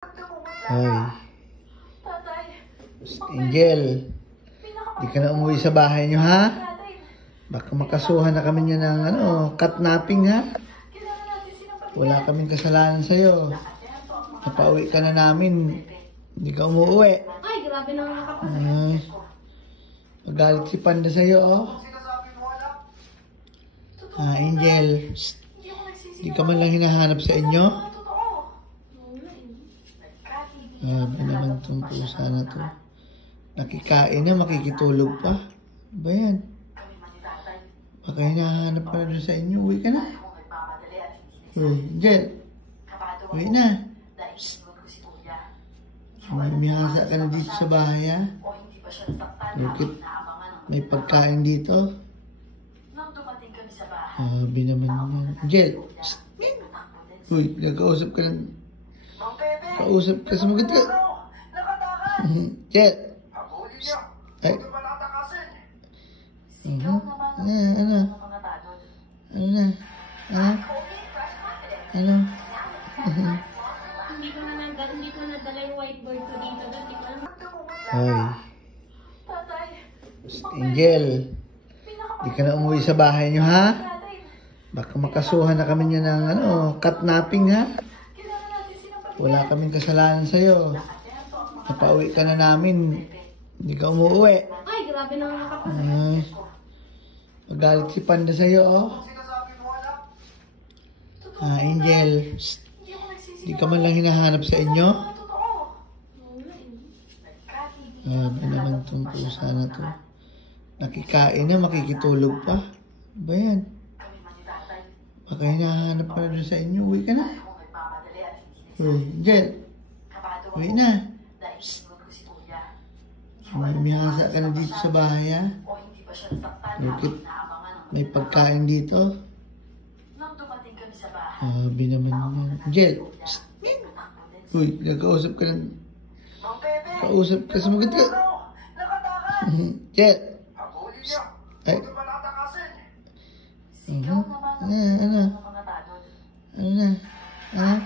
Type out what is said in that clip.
Hoy, Angel, di ka na umuwi sa bahay nyo, ha? Baka makasuhan na kami niya ng catnapping, ha? Wala kaming kasalanan sa'yo. Napauwi ka na namin. Hindi ka umuwi. Ay, grabe naman nakapasakit. Magalit si Panda sa'yo, oh. Angel, di ka man lang hinahanap sa inyo? Grabe naman itong pusa na to. Nakikain na, makikitulog pa. Ano ba yan? Baka hinahanap pa na doon sa inyo. Uwi ka na. Uy, Angel. Uwi na. May mihasa ka na dito sa bahay, ha? Bakit may pagkain dito? Grabe naman yan. Angel. Uy, nagkausap ka ng... Kausap ka sa mga ka. Angel. Ay. Ano? Ano na? Ano? Hindi ko nadala yung whiteboard ko dito. Hoy. Angel. Di ka na umuwi sa bahay nyo, ha? Baka makasuhan na kami niya ng catnapping, ha? Wala kaming kasalanan sa'yo. Napauwi ka na namin. Hindi ka umuwi. Ay, grabe naman nakapasakit. Magalit si Panda sa'yo, oh. Angel, di ka man lang hinahanap sa inyo? Grabe naman itong pusa na to. Nakikain na, makikitulog pa. Ano ba yan? Baka hinahanap pa na doon sa inyo. Uwi ka na. Uy, Angel. Uwi na. May mihasa ka na dito sa bahay, ha? Bakit may pagkain dito? Grabe naman yan. Angel. Uy, nagkausap ka ng... Kausap ka sa mga ka. Angel. Ay. Ano? Ano na? Ha?